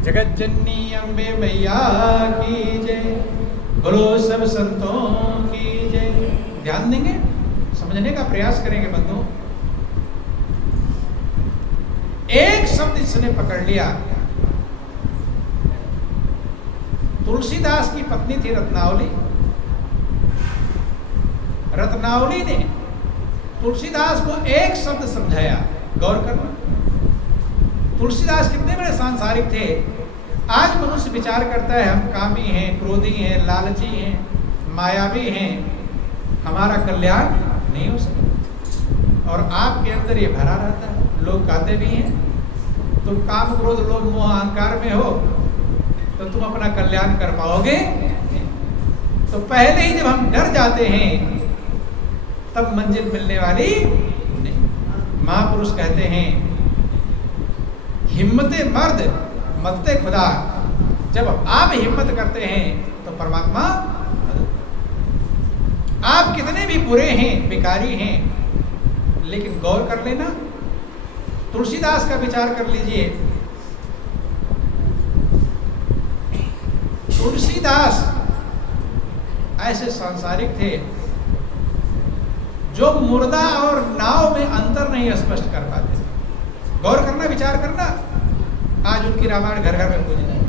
जगत जननी अम्बे मैया की जय, बोलो सब संतों की जय। ध्यान देंगे, समझने का प्रयास करेंगे बंधुओं। एक शब्द इसने पकड़ लिया। तुलसीदास की पत्नी थी रत्नावली। रत्नावली ने तुलसीदास को एक शब्द समझाया। गौर करना, तुलसीदास कितने बड़े सांसारिक थे। आज मनुष्य विचार करता है हम कामी हैं, क्रोधी हैं, लालची हैं, मायावी हैं, हमारा कल्याण नहीं हो सकता। और आपके अंदर ये भरा रहता है। लोग कहते भी हैं तुम काम क्रोध लोभ मोह अहंकार में हो तो तुम अपना कल्याण कर पाओगे। तो पहले ही जब हम डर जाते हैं तब मंजिल मिलने वाली नहीं। महापुरुष कहते हैं हिम्मते मर्द मदते खुदा। जब आप हिम्मत करते हैं तो परमात्मा। आप कितने भी बुरे हैं, बेकारी हैं, लेकिन गौर कर लेना, तुलसीदास का विचार कर लीजिए। तुलसीदास ऐसे सांसारिक थे जो मुर्दा और नाव में अंतर नहीं स्पष्ट कर पाते थे। गौर करना, विचार करना। आज उनकी रामायण घर घर में पूजी जाए।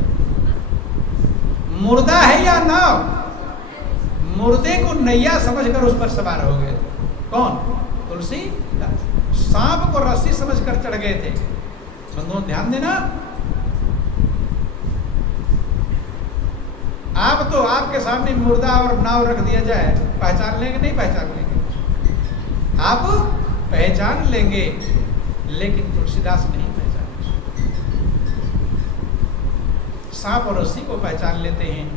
मुर्दा है या नाव? मुर्दे को नैया समझकर उस पर सवार हो गए थे। कौन? तुलसीदास। सांप को रस्सी समझकर चढ़ गए थे। बंधुओं ध्यान देना, आप तो आपके सामने मुर्दा और नाव रख दिया जाए, पहचान लेंगे? नहीं पहचान लेंगे। आप पहचान लेंगे, लेकिन तुलसीदास नहीं पहचान। सांप और रस्सी को पहचान लेते हैं।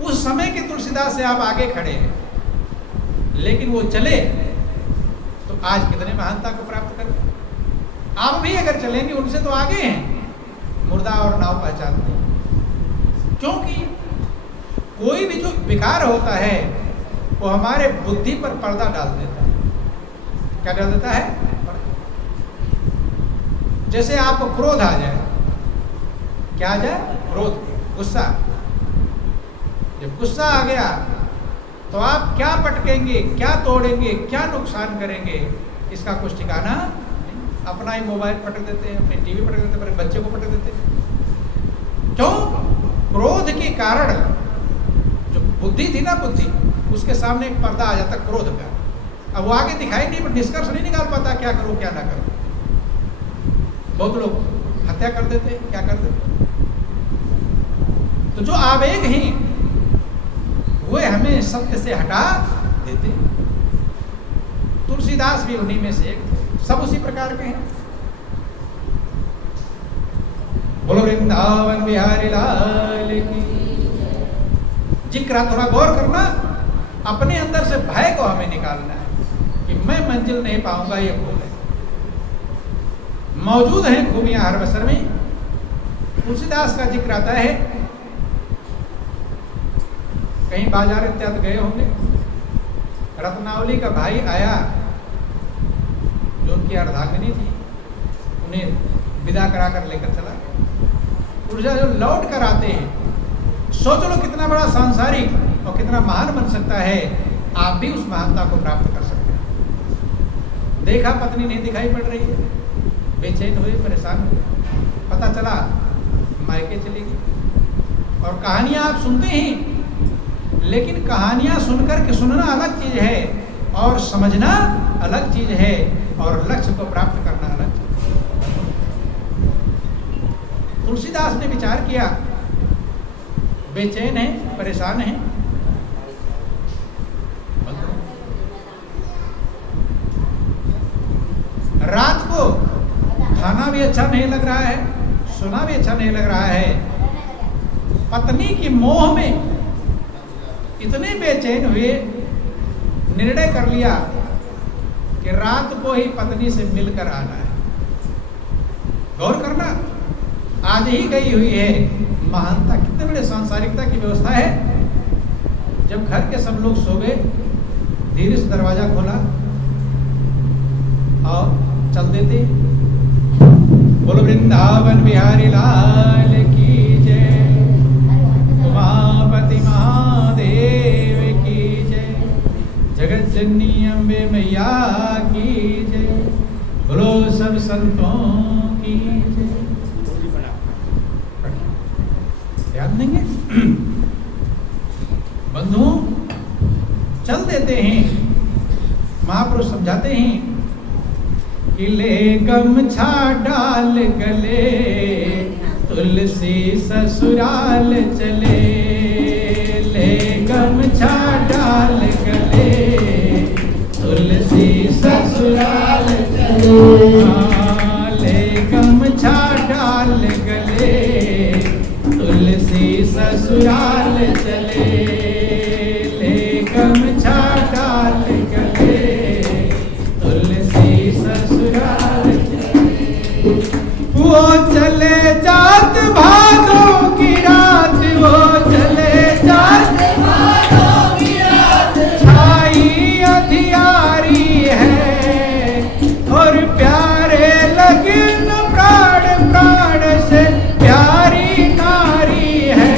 उस समय के तुलसीदास से आप आगे खड़े हैं, लेकिन वो चले तो आज कितने महानता को प्राप्त कर। आप भी अगर चलेंगे उनसे तो आगे हैं। मुर्दा और नाव पहचानते हैं, क्योंकि कोई भी जो विकार होता है वो हमारे बुद्धि पर पर्दा डाल देता है। क्या डाल देता है? जैसे आपको क्रोध आ जाए, क्या आ जाए? क्रोध, गुस्सा। जब गुस्सा आ गया तो आप क्या पटकेंगे, क्या तोड़ेंगे, क्या नुकसान करेंगे, इसका कुछ ठिकाना नहीं। अपना ही मोबाइल पटक देते हैं, अपनी टीवी पटक देते हैं, अपने बच्चे को पटक देते हैं। क्यों? क्रोध के कारण जो बुद्धि थी ना, बुद्धि, उसके सामने एक पर्दा आ जाता क्रोध का। अब वो आगे दिखाई नहीं, पर निष्कर्ष नहीं निकाल पाता क्या करूं क्या ना करूं। बहुत लोग हत्या कर देते हैं, क्या कर देते। तो जो आवेग हैं वे हमें सत्य से हटा देते। तुलसीदास भी उन्हीं में से एक थे। सब उसी प्रकार के हैं। बोलो वृंदावन बिहारी लाल की। जिक्र थोड़ा गौर करना, अपने अंदर से भय को हमें निकालना है कि मैं मंजिल नहीं पाऊंगा, ये भूल है। मौजूद है खूबियां हर बसर में। तुलसीदास का जिक्र आता है, कहीं बाजार इत्यादि गए होंगे, रत्नावली का भाई आया जो उनकी अर्धांगिनी थी, उन्हें विदा करा कर लेकर चला। तुलसीदास जो लौट कर आते हैं, सोच लो कितना बड़ा सांसारिक और कितना महान बन सकता है। आप भी उस महानता को प्राप्त कर सकते हैं। देखा पत्नी नहीं दिखाई पड़ रही है, बेचैन हुए, परेशान हुए, पता चला मायके चली गई। और कहानियां आप सुनते हैं, लेकिन कहानियां सुनकर के सुनना अलग चीज है और समझना अलग चीज है, और लक्ष्य को प्राप्त करना अलग चीज है। तुलसीदास ने विचार किया, बेचैन है, परेशान है, रात को खाना भी अच्छा नहीं लग रहा है, सोना भी अच्छा नहीं लग रहा है। पत्नी की मोह में इतने बेचैन हुए, निर्णय कर लिया कि रात को ही पत्नी से मिलकर आना है। गौर करना, आज ही गई हुई है। महानता, कितने बड़े सांसारिकता की व्यवस्था है। जब घर के सब लोग सो गए, धीरे से दरवाजा खोला और चल देते। बोलो वृंदावन बिहारी लाल देते हैं, महापुरुष समझाते हैं कि ले गमछा डाल गले, तुलसी ससुराल चले। ले गमछा डाल गले, तुलसी ससुराल चले। ले गमछा डाल गले, तुलसी ससुराल चले। ले गमछा डाल गले, तुलसी ससुराल चले। वो चले जात भादों की रात, वो चले जात भादों की रात। छाई अधियारी है और प्यारे लगन प्राण प्राण से प्यारी नारी है।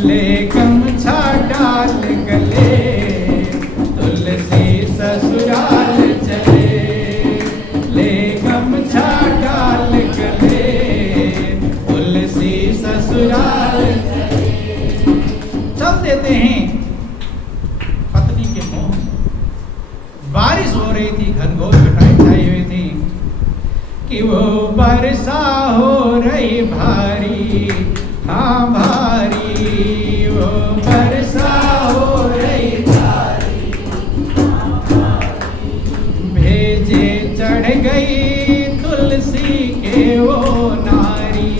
ले गमछा डाल गले, तुलसी ससुराल चले। ले गमछा डाल गले, तुलसी ससुराल चले। चल देते हैं पत्नी के मुंह। बारिश हो रही थी, घनघोर घटाएं छाई हुई थी कि वो बरसा हो रही भारी, हाँ भारी। वो बरसा हो रही भारी, हाँ भारी। भेजे चढ़ गई तुलसी के वो नारी,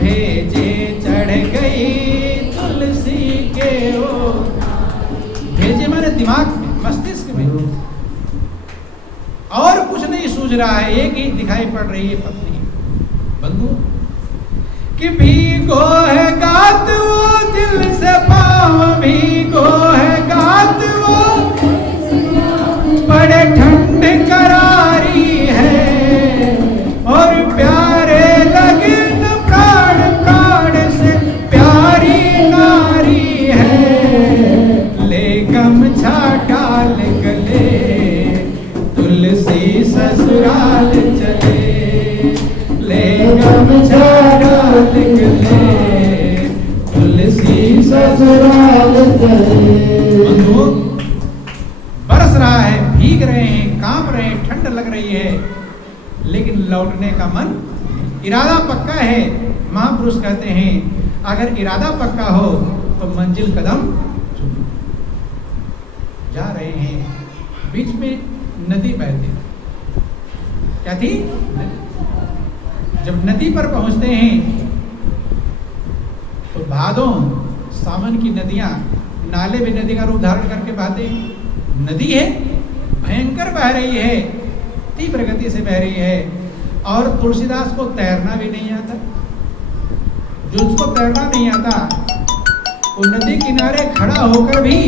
भेजे चढ़ गई तुलसी के वो नारी। भेजे माने दिमाग में, मस्तिष्क में, और कुछ नहीं सूझ रहा है, एक ही दिखाई पड़ रही है पत्नी बंधु कि भीगो है गात वो दिल से पाँव, भीगो है गात वो बड़े ठंड करारी है और प्यारे लगन प्राण प्राण से प्यारी नारी है। ले गमछा डाल गले, तुलसी ससुराल चले। ले गमछा डाल गले, तुलसी ससुराल चले। बंधु, बरस रहा है, भीग रहे हैं, कांप रहे हैं, ठंड लग रही है, लेकिन लौटने का मन, इरादा पक्का है। महापुरुष कहते हैं अगर इरादा पक्का हो तो मंजिल कदम चूमो। जा रहे हैं, बीच में नदी बहती, क्या थी? जब नदी पर पहुंचते हैं तो भादों सावन की नदियां, नाले भी नदी का रूप धारण करके बहते हैं। नदी है, भयंकर बह रही है, तीव्र गति से बह रही है, और तुलसीदास को तैरना भी नहीं आता। जो उसको तैरना नहीं आता वो नदी किनारे खड़ा होकर भी